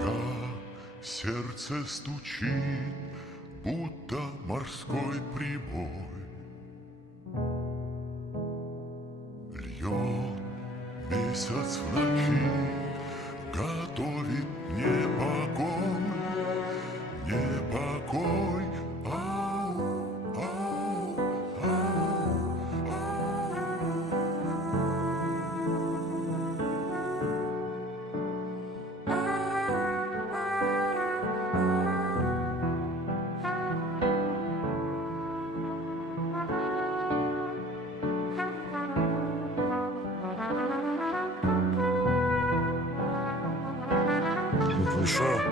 Как сердце стучит, будто морской прибой. Льет месяц в ночи, готовит непокой, непокой. Ау, ау, ау, Что?